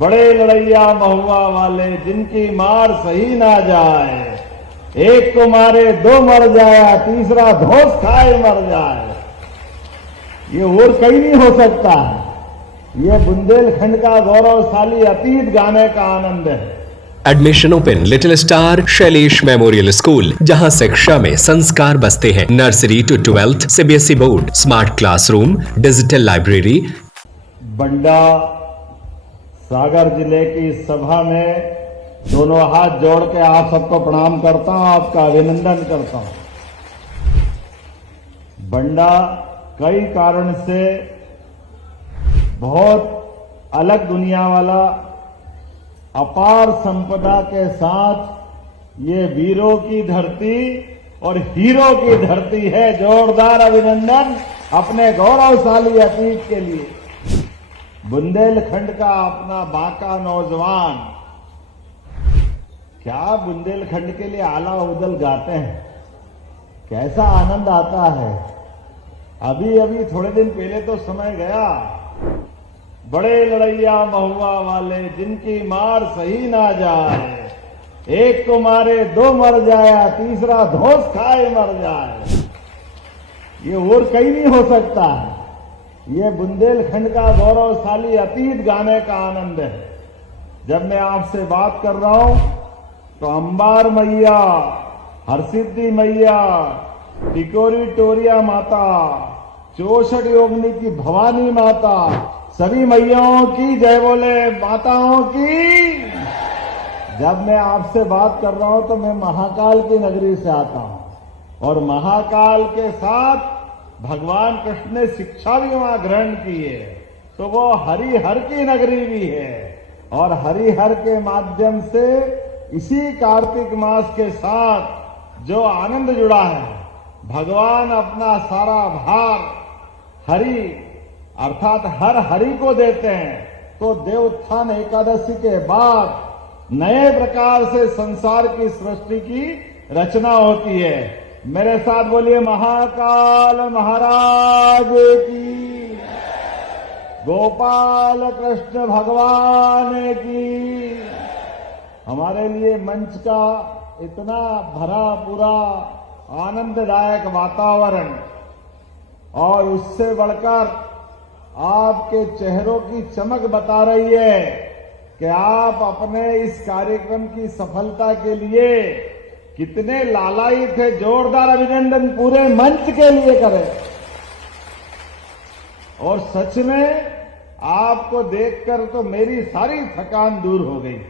बड़े लड़ैया महुआ वाले जिनकी मार सही ना जाए, एक को मारे दो मर जाया, तीसरा धोस खाए मर जाए। ये और कहीं नहीं हो सकता है। ये बुंदेलखंड का गौरवशाली अतीत गाने का आनंद है। Admission open little star Shailesh memorial school, जहां शिक्षा में संस्कार बसते हैं। Nursery to 12th CBSE board, smart classroom, digital library. Banda Sagar जिले की सभा में दोनों हाथ जोड़ के आप सबको प्रणाम करता हूं, आपका अभिनंदन करता हूं। बंडा कई कारण से बहुत अलग दुनिया वाला अपार संपदा के साथ ये वीरों की धरती और हीरो की धरती है। जोरदार अभिनंदन अपने गौरवशाली अतीत के लिए। बुंदेलखंड का अपना बांका नौजवान क्या बुंदेलखंड के लिए आला उदल गाते हैं, कैसा आनंद आता है। अभी अभी थोड़े दिन पहले तो समय गया, बड़े लड़ैया महुआ वाले जिनकी मार सही ना जाए, एक को मारे दो मर जाया, तीसरा धोस खाए मर जाए। ये और कहीं नहीं हो सकता है। ये बुंदेलखंड का गौरवशाली अतीत गाने का आनंद है। जब मैं आपसे बात कर रहा हूं तो अंबार मैया, हरसिद्धि मैया, टिकोरी टोरिया माता, 64 योगिनी की भवानी माता, सभी मैयाओं की जय बोले, माताओं की। जब मैं आपसे बात कर रहा हूं तो मैं महाकाल की नगरी से आता हूं और महाकाल के साथ भगवान कृष्ण ने शिक्षा भी वहां ग्रहण की है, तो वो हरिहर की नगरी भी है। और हरिहर के माध्यम से इसी कार्तिक मास के साथ जो आनंद जुड़ा है, भगवान अपना सारा भार हरि अर्थात हर हरि को देते हैं। तो देवोत्थान एकादशी के बाद नए प्रकार से संसार की सृष्टि की रचना होती है। मेरे साथ बोलिए, महाकाल महाराज की, गोपाल कृष्ण भगवान की। हमारे लिए मंच का इतना भरा पूरा आनंददायक वातावरण और उससे बढ़कर आपके चेहरों की चमक बता रही है कि आप अपने इस कार्यक्रम की सफलता के लिए कितने लालाई थे। जोरदार अभिनंदन पूरे मंच के लिए करें। और सच में आपको देखकर तो मेरी सारी थकान दूर हो गई।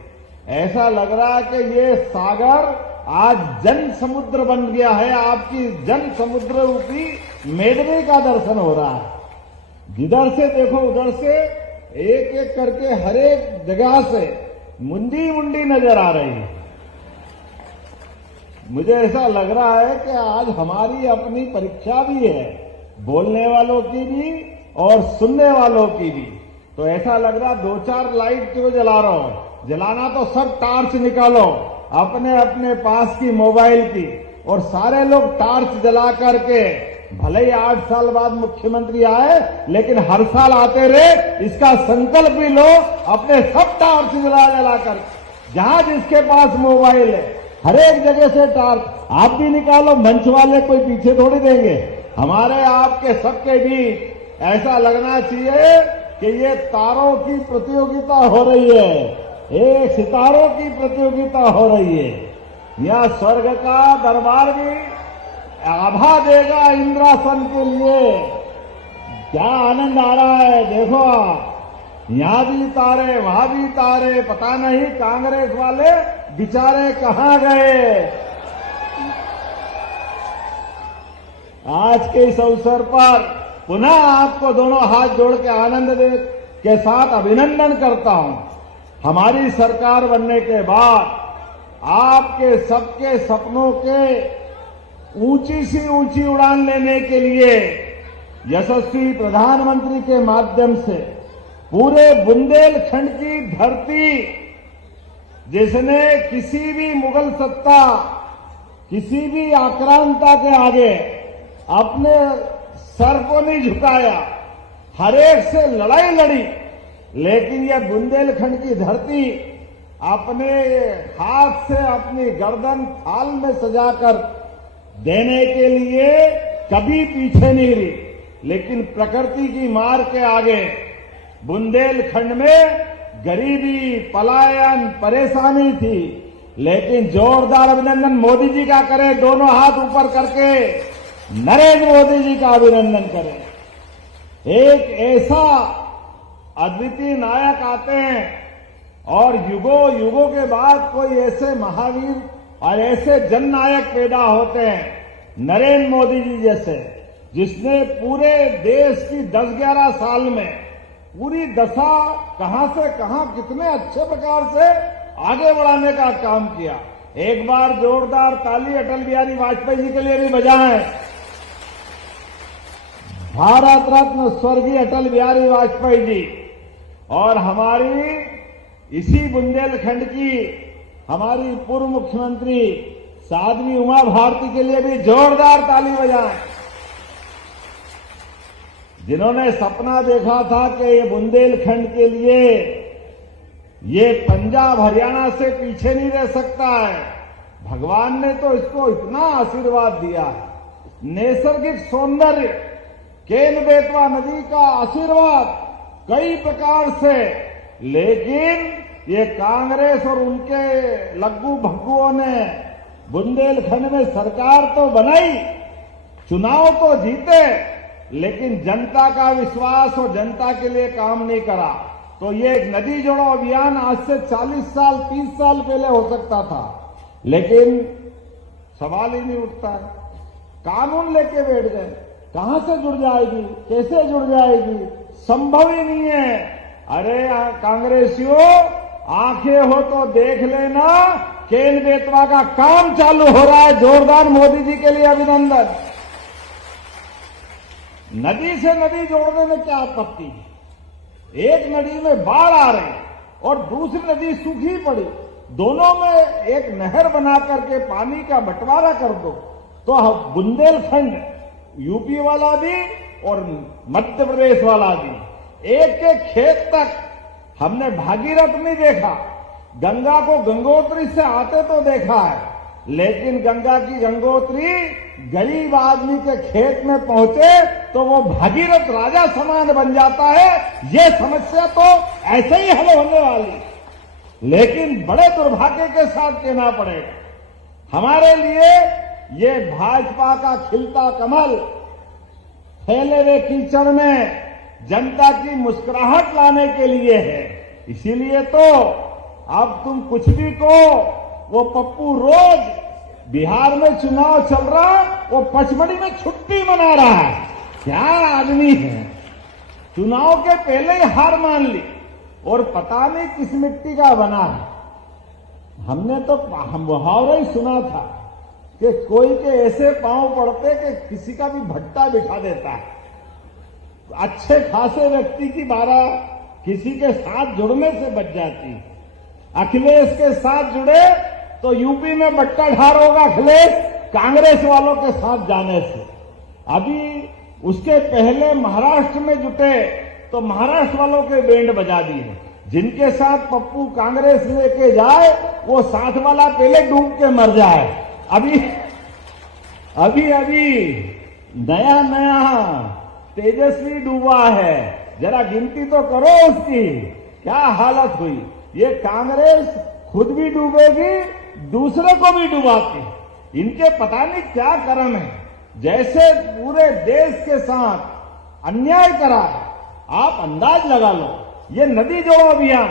ऐसा लग रहा है कि ये सागर आज जन समुद्र बन गया है। आपकी जन समुद्र रूपी मेडवे का दर्शन हो रहा है। जिधर से देखो उधर से एक एक करके हर एक जगह से मुंडी मुंडी नजर आ रही है। मुझे ऐसा लग रहा है कि आज हमारी अपनी परीक्षा भी है, बोलने वालों की भी और सुनने वालों की भी। तो ऐसा लग रहा 2-4 लाइट क्यों जला रहा हो, जलाना तो सब टार्च निकालो अपने अपने पास की मोबाइल की, और सारे लोग टार्च जला करके, भले ही 8 साल बाद मुख्यमंत्री आए लेकिन हर साल आते रहे, इसका संकल्प भी लो। अपने सब टार्च जला कर, जहां जिसके पास मोबाइल है हर एक जगह से टार्च आप भी निकालो। मंच वाले कोई पीछे थोड़ी देंगे। हमारे आपके सबके बीच ऐसा लगना चाहिए कि ये तारों की प्रतियोगिता हो रही है, एक सितारों की प्रतियोगिता हो रही है। यह स्वर्ग का दरबार भी आभा देगा इंद्रासन के लिए। क्या आनंद आ रहा है, देखो यहां भी तारे वहां भी तारे। पता नहीं कांग्रेस वाले बेचारे कहां गए। आज के इस अवसर पर पुनः आपको दोनों हाथ जोड़ के आनंद के साथ अभिनंदन करता हूं। हमारी सरकार बनने के बाद आपके सबके सपनों के ऊंची सी ऊंची उड़ान लेने के लिए यशस्वी प्रधानमंत्री के माध्यम से पूरे बुंदेलखंड की धरती, जिसने किसी भी मुगल सत्ता, किसी भी आक्रांता के आगे अपने सर को नहीं झुकाया, हर एक से लड़ाई लड़ी लेकिन ये बुंदेलखंड की धरती अपने हाथ से अपनी गर्दन थाल में सजाकर देने के लिए कभी पीछे नहीं रही। लेकिन प्रकृति की मार के आगे बुंदेलखंड में गरीबी, पलायन, परेशानी थी, लेकिन जोरदार अभिनंदन मोदी जी का करें, दोनों हाथ ऊपर करके नरेंद्र मोदी जी का अभिनंदन करें। एक ऐसा अद्वितीय नायक आते हैं और युगों युगों के बाद कोई ऐसे महावीर और ऐसे जननायक पैदा होते हैं नरेंद्र मोदी जी जैसे, जिसने पूरे देश की 10-11 साल में पूरी दशा कहां से कहां कितने अच्छे प्रकार से आगे बढ़ाने का काम किया। एक बार जोरदार ताली अटल बिहारी वाजपेयी जी के लिए भी बजाएं। भारत रत्न स्वर्गीय अटल बिहारी वाजपेयी जी और हमारी इसी बुंदेलखंड की हमारी पूर्व मुख्यमंत्री साध्वी उमा भारती के लिए भी जोरदार ताली बजाएं, जिन्होंने सपना देखा था कि ये बुंदेलखंड के लिए ये पंजाब हरियाणा से पीछे नहीं रह सकता है। भगवान ने तो इसको इतना आशीर्वाद दिया है। नैसर्गिक सौंदर्य, केन बेतवा नदी का आशीर्वाद कई प्रकार से, लेकिन ये कांग्रेस और उनके लग्गू भग्गुओं ने बुंदेलखंड में सरकार तो बनाई, चुनाव तो जीते, लेकिन जनता का विश्वास और जनता के लिए काम नहीं करा। तो ये एक नदी जोड़ो अभियान आज से 40 साल 30 साल पहले हो सकता था, लेकिन सवाल ही नहीं उठता है। कानून लेके बैठ गए, कहां से जुड़ जाएगी, कैसे जुड़ जाएगी, संभव ही नहीं है। अरे कांग्रेसियों, आंखें हो तो देख लेना, केन बेतवा का काम चालू हो रहा है। जोरदार मोदी जी के लिए अभिनंदन। नदी से नदी जोड़ने में क्या आपत्ति है? एक नदी में बाढ़ आ रही और दूसरी नदी सूखी पड़ी, दोनों में एक नहर बना करके पानी का बंटवारा कर दो, तो बुंदेलखंड यूपी वाला भी और मध्य प्रदेश वाला भी एक एक खेत तक। हमने भागीरथ नहीं देखा, गंगा को गंगोत्री से आते तो देखा है, लेकिन गंगा की गंगोत्री गरीब आदमी के खेत में पहुंचे तो वो भागीरथ राजा समान बन जाता है। ये समस्या तो ऐसे ही हल होने वाली, लेकिन बड़े दुर्भाग्य के साथ कहना पड़ेगा, हमारे लिए ये भाजपा का खिलता कमल फैले हुए कीचड़ में जनता की मुस्कुराहट लाने के लिए है। इसीलिए तो अब तुम कुछ भी कहो, वो पप्पू रोज बिहार में चुनाव चल रहा, वो पचमढ़ी में छुट्टी मना रहा है। क्या आदमी है, चुनाव के पहले ही हार मान ली और पता नहीं किस मिट्टी का बना है। हमने तो मुहावरा ही सुना था कि कोई के ऐसे पांव पड़ते कि किसी का भी भट्टा बिठा देता है। अच्छे खासे व्यक्ति की बारह किसी के साथ जुड़ने से बच जाती। अखिलेश के साथ जुड़े तो यूपी में बट्टा ढार होगा अखिलेश कांग्रेस वालों के साथ जाने से। अभी उसके पहले महाराष्ट्र में जुटे तो महाराष्ट्र वालों के बैंड बजा दिए। जिनके साथ पप्पू कांग्रेस लेके जाए वो साथ वाला पहले डूब के मर जाए। अभी नया तेजस्वी डूबा है, जरा गिनती तो करो उसकी क्या हालत हुई। ये कांग्रेस खुद भी डूबेगी, दूसरे को भी डुबाती। इनके पता नहीं क्या कर्म है, जैसे पूरे देश के साथ अन्याय करा है। आप अंदाज लगा लो, ये नदी जोड़ो अभियान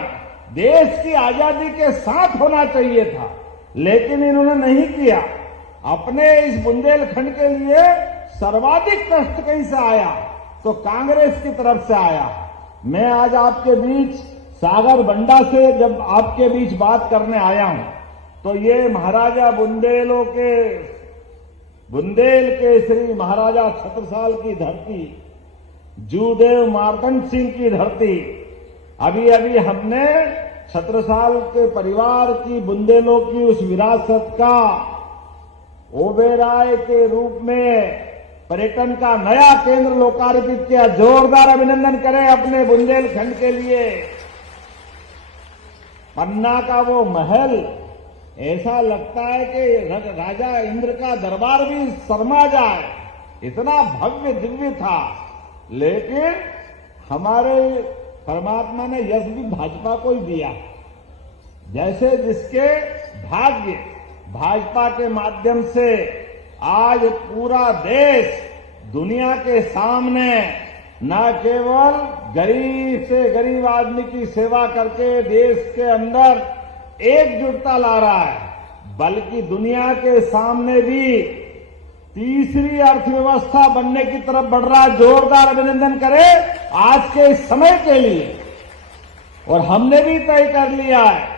देश की आजादी के साथ होना चाहिए था, लेकिन इन्होंने नहीं किया। अपने इस बुंदेलखंड के लिए सर्वाधिक कष्ट कहीं से आया तो कांग्रेस की तरफ से आया। मैं आज आपके बीच सागर बंडा से जब आपके बीच बात करने आया हूं तो ये महाराजा बुंदेल के श्री महाराजा छत्रसाल की धरती, जूदेव मार्तंड सिंह की धरती, अभी हमने छत्रसाल के परिवार की बुंदेलों की उस विरासत का ओबेराय के रूप में पर्यटन का नया केंद्र लोकार्पित किया। जोरदार अभिनंदन करें अपने बुंदेलखंड के लिए। पन्ना का वो महल ऐसा लगता है कि राजा इंद्र का दरबार भी शर्मा जाए, इतना भव्य दिव्य था। लेकिन हमारे परमात्मा ने यश भी भाजपा को ही दिया। जैसे जिसके भाग्य, भाजपा के माध्यम से आज पूरा देश दुनिया के सामने न केवल गरीब से गरीब आदमी की सेवा करके देश के अंदर एकजुटता ला रहा है, बल्कि दुनिया के सामने भी तीसरी अर्थव्यवस्था बनने की तरफ बढ़ रहा है। जोरदार अभिनंदन करें आज के इस समय के लिए। और हमने भी तय कर लिया है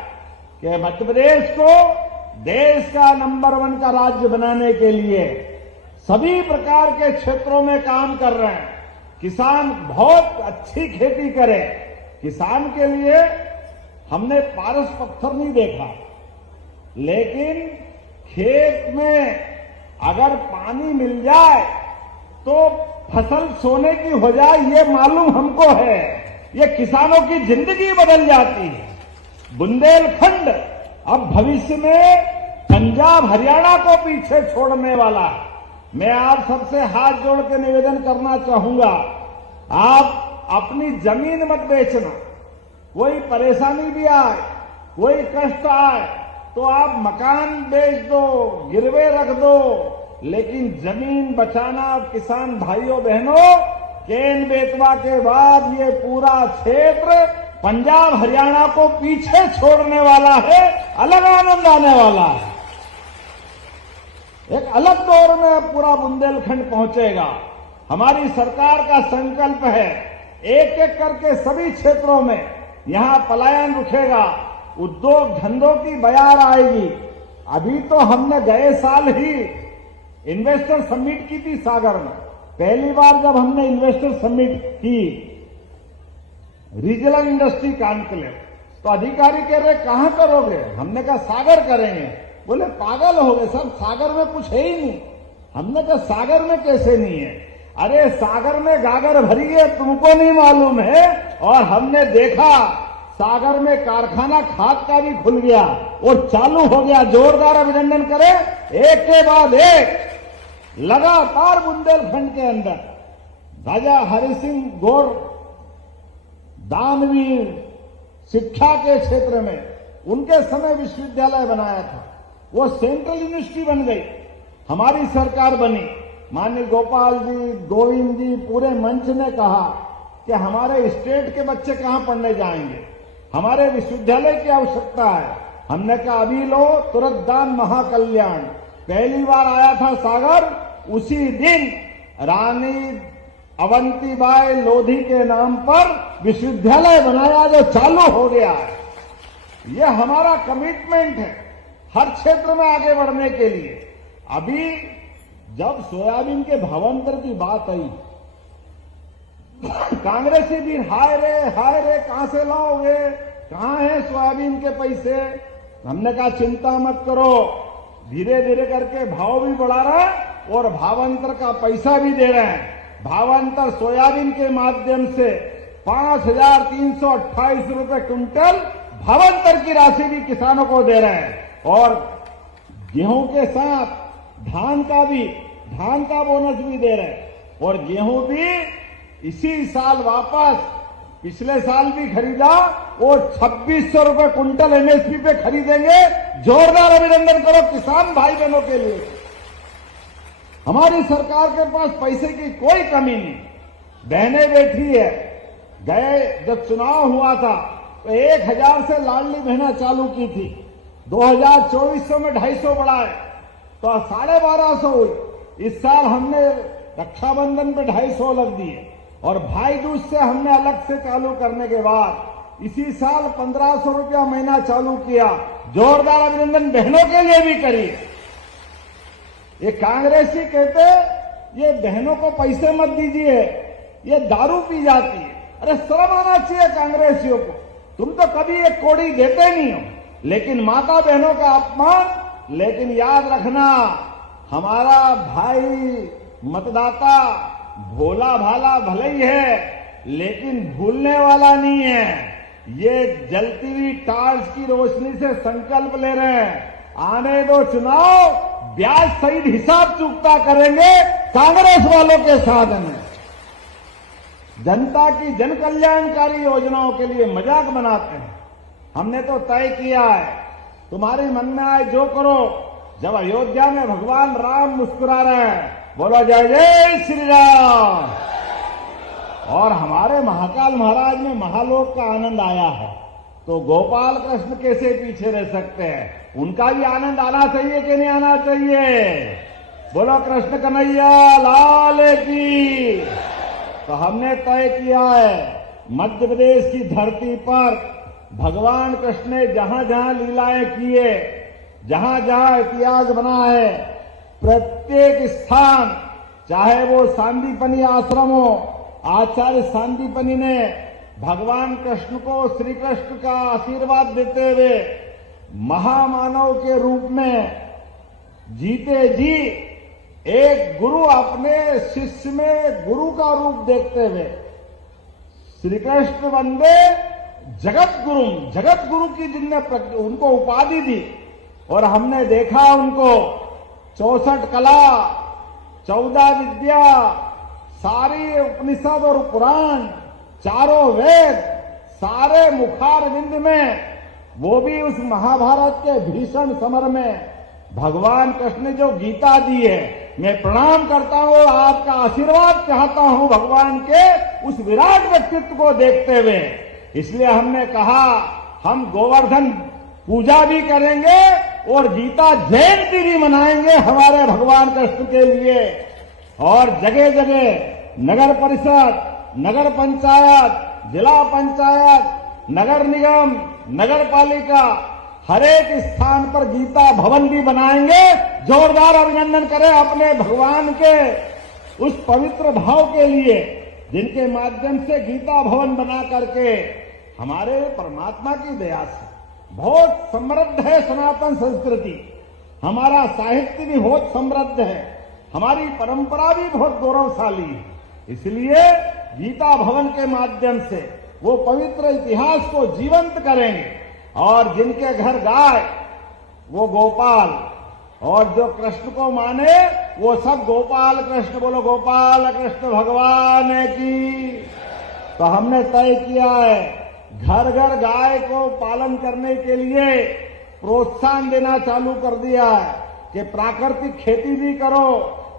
कि मध्य प्रदेश को देश का नंबर 1 का राज्य बनाने के लिए सभी प्रकार के क्षेत्रों में काम कर रहे हैं। किसान बहुत अच्छी खेती करे, किसान के लिए हमने पारस पत्थर नहीं देखा, लेकिन खेत में अगर पानी मिल जाए तो फसल सोने की हो जाए, ये मालूम हमको है। ये किसानों की जिंदगी बदल जाती है। बुंदेलखंड अब भविष्य में पंजाब हरियाणा को पीछे छोड़ने वाला है। मैं आप सबसे हाथ जोड़ के निवेदन करना चाहूंगा, आप अपनी जमीन मत बेचना। कोई परेशानी भी आए, कोई कष्ट आए तो आप मकान बेच दो, गिरवे रख दो, लेकिन जमीन बचाना। किसान भाइयों बहनों, केन बेतवा के बाद ये पूरा क्षेत्र पंजाब हरियाणा को पीछे छोड़ने वाला है, अलग आनंद आने वाला है। एक अलग दौर में पूरा बुंदेलखंड पहुंचेगा। हमारी सरकार का संकल्प है, एक एक करके सभी क्षेत्रों में यहां पलायन रुकेगा, उद्योग धंधों की बयार आएगी। अभी तो हमने गए साल ही इन्वेस्टर समिट की थी सागर में। पहली बार जब हमने इन्वेस्टर समिट की, रीजनल इंडस्ट्री कॉन्क्लेव, तो अधिकारी कह रहे कहां करोगे? हमने कहा सागर करेंगे। बोले पागल हो गए सब, सागर में कुछ है ही नहीं। हमने कहा सागर में कैसे नहीं है? अरे सागर में गागर भरी है, तुमको नहीं मालूम है। और हमने देखा सागर में कारखाना खाद का भी खुल गया और चालू हो गया। जोरदार अभिनंदन करें, एक के बाद एक लगातार बुंदेलखंड के अंदर राजा हरि सिंह गौर दानवीर शिक्षा के क्षेत्र में उनके समय विश्वविद्यालय बनाया था, वो सेंट्रल यूनिवर्सिटी बन गई। हमारी सरकार बनी, माननीय गोपाल जी, गोविंद जी, पूरे मंच ने कहा कि हमारे स्टेट के बच्चे कहां पढ़ने जाएंगे, हमारे विश्वविद्यालय की आवश्यकता है। हमने कहा अभी लो, तुरंत दान महाकल्याण। पहली बार आया था सागर, उसी दिन रानी अवंतीबाई लोधी के नाम पर विश्वविद्यालय बनाया जो चालू हो गया है। यह हमारा कमिटमेंट है हर क्षेत्र में आगे बढ़ने के लिए। अभी जब सोयाबीन के भावांतर की बात आई, कांग्रेसी भी हाय रे कहां से लाओगे, कहां है सोयाबीन के पैसे? हमने कहा चिंता मत करो, धीरे धीरे करके भाव भी बढ़ा रहा है और भावांतर का पैसा भी दे रहे हैं। भावांतर सोयाबीन के माध्यम से 5,328 रुपए क्विंटल भावांतर की राशि भी किसानों को दे रहे हैं। और गेहूं के साथ धान का बोनस भी दे रहे हैं। और गेहूं भी इसी साल वापस, पिछले साल भी खरीदा और 2,600 रुपए क्विंटल एमएसपी पे खरीदेंगे। जोरदार अभिनंदन करो किसान भाई बहनों के लिए। हमारी सरकार के पास पैसे की कोई कमी नहीं, बहनें बैठी है। गए जब चुनाव हुआ था तो 1,000 से लाडली बहना चालू की थी, 2024 में 250 बढ़ाए तो 1,250 हुई। इस साल हमने रक्षाबंधन पे 250 लग दिए और भाई दूज से हमने अलग से चालू करने के बाद इसी साल 1,500 रुपया महीना चालू किया। जोरदार अभिनंदन बहनों के लिए भी करिए। ये कांग्रेसी कहते ये बहनों को पैसे मत दीजिए, ये दारू पी जाती है। अरे शर्म आना चाहिए कांग्रेसियों को, तुम तो कभी एक कौड़ी देते नहीं हो, लेकिन माता बहनों का अपमान। लेकिन याद रखना, हमारा भाई मतदाता भोला भाला भले ही है, लेकिन भूलने वाला नहीं है। ये जलती हुई टार्च की रोशनी से संकल्प ले रहे हैं, आने दो चुनाव, ब्याज सहित हिसाब चुकता करेंगे कांग्रेस वालों के साथ में। जनता की जन कल्याणकारी योजनाओं के लिए मजाक बनाते हैं। हमने तो तय किया है, तुम्हारे मन में आए जो करो। जब अयोध्या में भगवान राम मुस्कुरा रहे हैं, बोलो जय जय श्री राम। और हमारे महाकाल महाराज में महालोक का आनंद आया है, तो गोपाल कृष्ण कैसे पीछे रह सकते हैं? उनका भी आनंद आना चाहिए कि नहीं आना चाहिए? बोलो कृष्ण कन्हैया लाल की। तो हमने तय किया है, मध्य प्रदेश की धरती पर भगवान कृष्ण ने जहां जहां लीलाएं किए, जहां जहां इतिहास बना है, प्रत्येक स्थान, चाहे वो सांदीपनी आश्रम हो, आचार्य सांदीपनी ने भगवान कृष्ण को श्री कृष्ण का आशीर्वाद देते हुए महामानव के रूप में जीते जी एक गुरु अपने शिष्य में गुरु का रूप देखते हुए श्री कृष्ण वंदे जगत गुरु, जगत गुरु की जिनने उनको उपाधि दी। और हमने देखा उनको 64 कला, 14 विद्या, सारी उपनिषद और पुराण, चारों वेद, सारे मुखारविंद में, वो भी उस महाभारत के भीषण समर में भगवान कृष्ण ने जो गीता दी है, मैं प्रणाम करता हूं और आपका आशीर्वाद चाहता हूं भगवान के उस विराट व्यक्तित्व को देखते हुए। इसलिए हमने कहा हम गोवर्धन पूजा भी करेंगे और गीता जयंती भी मनाएंगे हमारे भगवान कृष्ण के लिए। और जगह जगह नगर परिषद, नगर पंचायत, जिला पंचायत, नगर निगम, नगर पालिका, हर एक स्थान पर गीता भवन भी बनाएंगे। जोरदार अभिनंदन करें अपने भगवान के उस पवित्र भाव के लिए, जिनके माध्यम से गीता भवन बना करके हमारे परमात्मा की दया से बहुत समृद्ध है सनातन संस्कृति, हमारा साहित्य भी बहुत समृद्ध है, हमारी परंपरा भी बहुत गौरवशाली है। इसलिए गीता भवन के माध्यम से वो पवित्र इतिहास को जीवंत करेंगे। और जिनके घर गाय वो गोपाल, और जो कृष्ण को माने वो सब गोपाल कृष्ण। बोलो गोपाल कृष्ण भगवान की। तो हमने तय किया है, घर घर गाय को पालन करने के लिए प्रोत्साहन देना चालू कर दिया है कि प्राकृतिक खेती भी करो,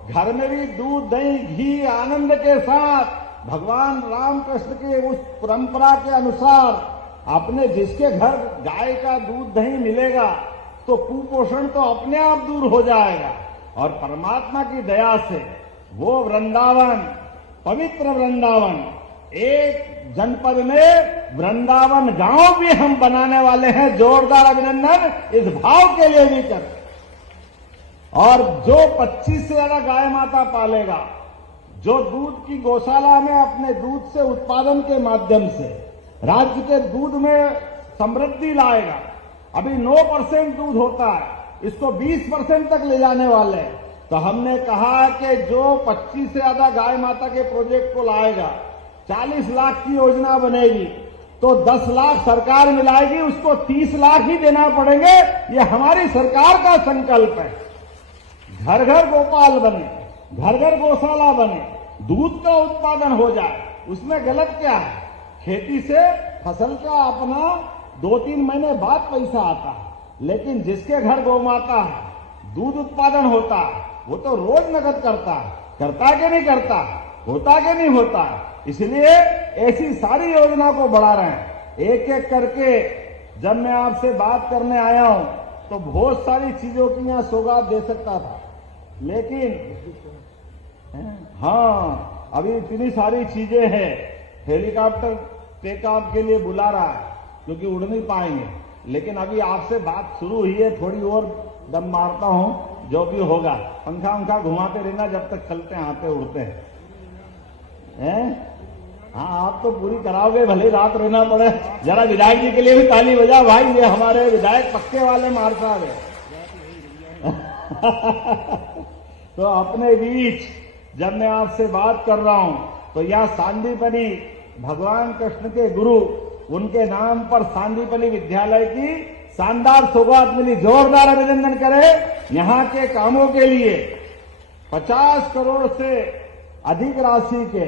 घर में भी दूध दही घी आनंद के साथ भगवान रामकृष्ण के उस परंपरा के अनुसार अपने जिसके घर गाय का दूध दही मिलेगा तो कुपोषण तो अपने आप दूर हो जाएगा। और परमात्मा की दया से वो वृंदावन, पवित्र वृंदावन, एक जनपद में वृंदावन गांव भी हम बनाने वाले हैं। जोरदार अभिनंदन इस भाव के लिए भी कर। और जो 25 से ज्यादा गाय माता पालेगा, जो दूध की गौशाला में अपने दूध से उत्पादन के माध्यम से राज्य के दूध में समृद्धि लाएगा। अभी 9% दूध होता है, इसको 20% तक ले जाने वाले हैं। तो हमने कहा कि जो 25 से ज्यादा गाय माता के प्रोजेक्ट को लाएगा, 40 लाख की योजना बनेगी, तो 10 लाख सरकार मिलाएगी, उसको 30 लाख ही देना पड़ेंगे। ये हमारी सरकार का संकल्प है। घर घर गोपाल बने, घर घर गौशाला बने, दूध का उत्पादन हो जाए। उसमें गलत क्या है? खेती से फसल का अपना 2-3 महीने बाद पैसा आता है, लेकिन जिसके घर गौ माता है, दूध उत्पादन होता है, वो तो रोज नकद करता है। करता कि नहीं करता? होता कि नहीं होता? इसलिए ऐसी सारी योजना को बढ़ा रहे हैं। एक एक करके जब मैं आपसे बात करने आया हूं तो बहुत सारी चीजों की यहां सौगात दे सकता था, लेकिन हाँ अभी इतनी सारी चीजें हैं। हेलीकॉप्टर टेक ऑफ के लिए बुला रहा है क्योंकि उड़ नहीं पाएंगे, लेकिन अभी आपसे बात शुरू हुई है, थोड़ी और दम मारता हूं, जो भी होगा। पंखा उंखा घुमाते रहना जब तक चलते हैं, आते उड़ते हैं। हाँ आप तो पूरी कराओगे, भले रात रहना पड़े। जरा विधायक जी के लिए भी ताली बजा भाई, ये हमारे विधायक पक्के वाले मार साहब है। तो अपने बीच जब मैं आपसे बात कर रहा हूं तो यह सांदीपनी भगवान कृष्ण के गुरु उनके नाम पर सांदीपनि विद्यालय की शानदार सौगात मिली। जोरदार अभिनंदन करें। यहाँ के कामों के लिए 50 करोड़ से अधिक राशि के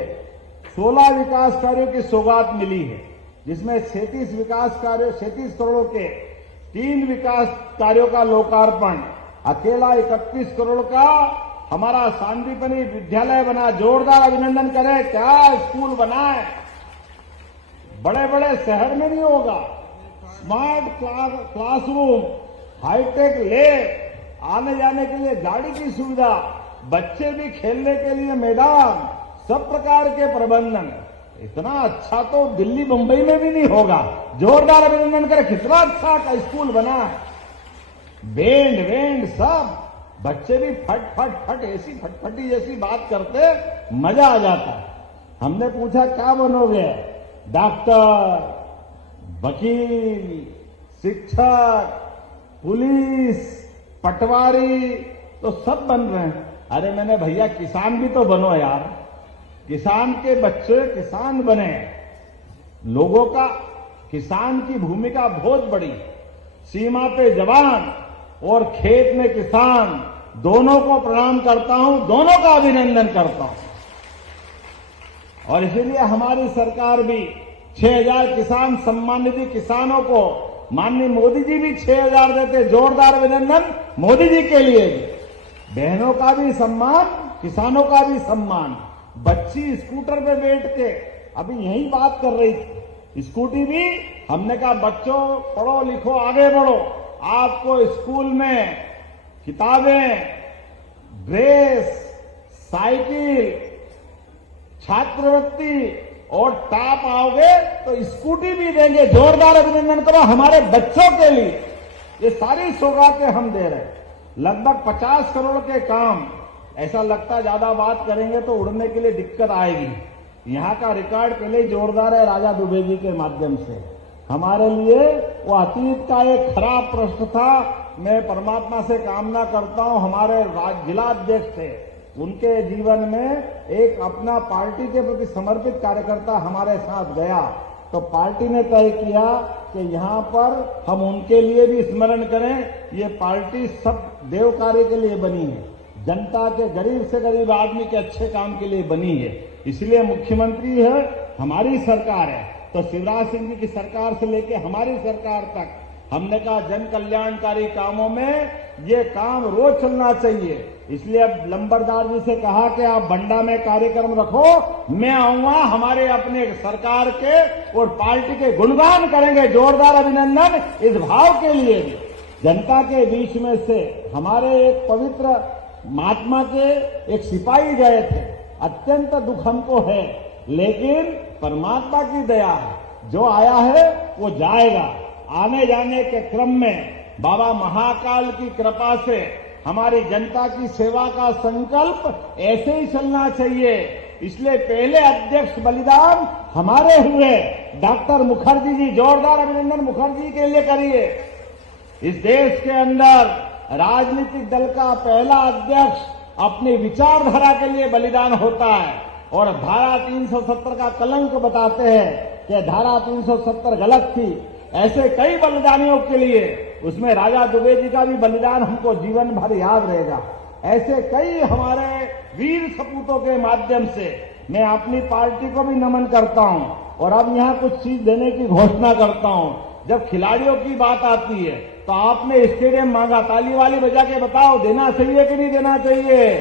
16 विकास कार्यों की सौगात मिली है, जिसमें 36 करोड़ के 3 विकास कार्यों का लोकार्पण, अकेला 31 करोड़ का हमारा सांदीपनि विद्यालय बना। जोरदार अभिनंदन करें। क्या स्कूल बना है, बड़े बड़े शहर में नहीं होगा। स्मार्ट क्लासरूम, हाईटेक लैब, आने जाने के लिए गाड़ी की सुविधा, बच्चे भी खेलने के लिए मैदान, सब प्रकार के प्रबंधन। इतना अच्छा तो दिल्ली मुंबई में भी नहीं होगा। जोरदार अभिनंदन करें। कितना अच्छा का स्कूल बना है। बैंड सब, बच्चे भी फट ऐसी फटफटी जैसी बात करते, मजा आ जाता। हमने पूछा क्या बनोगे? डॉक्टर, वकील, शिक्षक, पुलिस, पटवारी, तो सब बन रहे हैं। अरे मैंने भैया किसान भी तो बनो यार, किसान के बच्चे किसान बने। लोगों का किसान की भूमिका बहुत बड़ी। सीमा पे जवान और खेत में किसान, दोनों को प्रणाम करता हूं, दोनों का अभिनंदन करता हूं। और इसीलिए हमारी सरकार भी 6,000 किसान सम्मान निधि किसानों को, माननीय मोदी जी भी 6,000 देते। जोरदार अभिनंदन मोदी जी के लिए भी। बहनों का भी सम्मान, किसानों का भी सम्मान। बच्ची स्कूटर पे बैठ के अभी यही बात कर रही थी, स्कूटी भी हमने कहा बच्चों पढ़ो लिखो आगे बढ़ो, आपको स्कूल में किताबें, ड्रेस, साइकिल, छात्रवृत्ति और टॉप आओगे तो स्कूटी भी देंगे। जोरदार अभिनंदन करो हमारे बच्चों के लिए। ये सारी सौगातें हम दे रहे हैं। लगभग 50 करोड़ के काम। ऐसा लगता ज्यादा बात करेंगे तो उड़ने के लिए दिक्कत आएगी। यहाँ का रिकॉर्ड पहले ही जोरदार है राजा दुबे जी के माध्यम से। हमारे लिए वो अतीत का एक खराब प्रश्न था। मैं परमात्मा से कामना करता हूं हमारे जिला अध्यक्ष थे, उनके जीवन में एक अपना पार्टी के प्रति समर्पित कार्यकर्ता हमारे साथ गया, तो पार्टी ने तय किया कि यहाँ पर हम उनके लिए भी स्मरण करें। ये पार्टी सब देव कार्य के लिए बनी है, जनता के गरीब से गरीब आदमी के अच्छे काम के लिए बनी है। इसलिए मुख्यमंत्री है, हमारी सरकार है, तो शिवराज सिंह जी की सरकार से लेकर हमारी सरकार तक हमने कहा जन कल्याणकारी कामों में ये काम रोज चलना चाहिए। इसलिए अब लंबरदार जी से कहा कि आप बंडा में कार्यक्रम रखो, मैं आऊंगा, हमारे अपने सरकार के और पार्टी के गुणगान करेंगे। जोरदार अभिनंदन इस भाव के लिए भी। जनता के बीच में से हमारे एक पवित्र महात्मा के एक सिपाही गए थे। अत्यंत दुख हमको है, लेकिन परमात्मा की दया है, जो आया है वो जाएगा। आने जाने के क्रम में बाबा महाकाल की कृपा से हमारी जनता की सेवा का संकल्प ऐसे ही चलना चाहिए। इसलिए पहले अध्यक्ष बलिदान हमारे हुए डॉक्टर मुखर्जी जी। जोरदार अभिनंदन मुखर्जी के लिए करिए। इस देश के अंदर राजनीतिक दल का पहला अध्यक्ष अपनी विचारधारा के लिए बलिदान होता है, और धारा 370 का कलंक बताते हैं कि धारा 370 गलत थी। ऐसे कई बलिदानियों के लिए, उसमें राजा दुबे जी का भी बलिदान हमको जीवन भर याद रहेगा। ऐसे कई हमारे वीर सपूतों के माध्यम से मैं अपनी पार्टी को भी नमन करता हूं, और अब यहां कुछ चीज देने की घोषणा करता हूं। जब खिलाड़ियों की बात आती है तो आपने स्टेडियम मांगा, ताली वाली बजा के बताओ देना चाहिए कि नहीं देना चाहिए?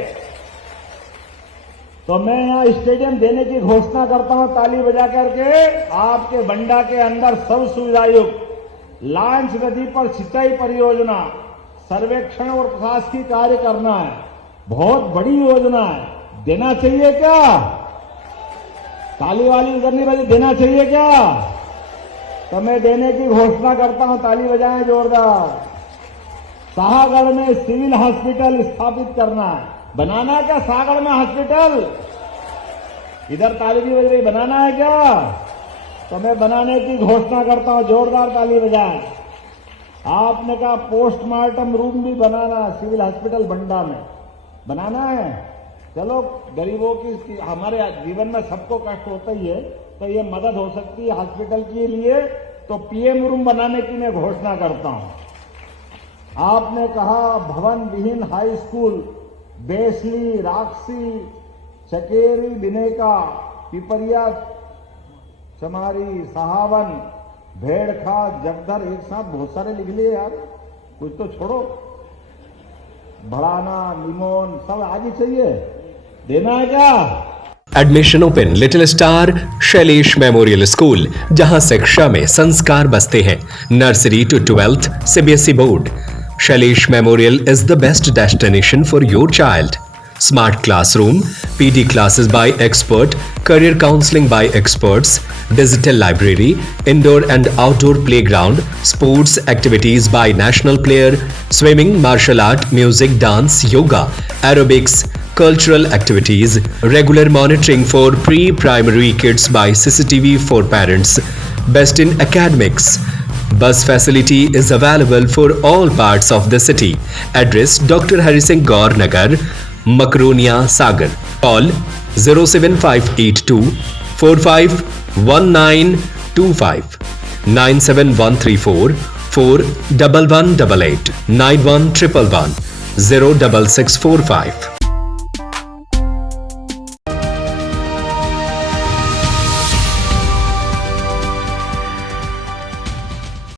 तो मैं यहां स्टेडियम देने की घोषणा करता हूं ताली बजा करके। आपके बंडा के अंदर सब सुविधायुक्त लांच नदी पर सिंचाई परियोजना, सर्वेक्षण और प्रशासकीय कार्य करना है। बहुत बड़ी योजना है, देना चाहिए क्या? ताली वाली करनी बजे देना चाहिए क्या? तो मैं देने की घोषणा करता हूं, ताली बजाएं जोरदार। शाहगढ़ में सिविल हॉस्पिटल स्थापित करना है, बनाना है क्या? शाहगढ़ में हॉस्पिटल इधर ताली भी बज रही, बनाना है क्या? तो मैं बनाने की घोषणा करता हूं, जोरदार ताली बजाएं। आपने कहा पोस्टमार्टम रूम भी बनाना है, सिविल हॉस्पिटल बंडा में बनाना है। चलो गरीबों की, हमारे जीवन में सबको कष्ट होता ही है, तो ये मदद हो सकती है हॉस्पिटल के लिए, तो पीएम रूम बनाने की मैं घोषणा करता हूं। आपने कहा भवन विहीन हाई स्कूल बेसली, राक्षी, चकेरी, बिनेका, पिपरिया, चमारी, सहावन, भेड़खा, जगदर, एक साथ बहुत सारे लिख लिए यार, कुछ तो छोड़ो। बढ़ाना, लिमोन सब आगे चाहिए, देना है क्या? Admission open little star Shailesh memorial school, जहां शिक्षा में संस्कार बसते हैं। Nursery to 12th CBSE board. Shailesh memorial is the best destination for your child. Smart classroom, PD classes by expert, career counseling by experts, digital library, indoor and outdoor playground, sports activities by national player, swimming, martial art, music, dance, yoga, aerobics, cultural activities, regular monitoring for pre-primary kids by CCTV for parents, best in academics. Bus facility is available for all parts of the city. Address Dr. Hari Singh Gaur Nagar, Makronia, Sagar. Call 07582 451925 97134 41188 91111 06645.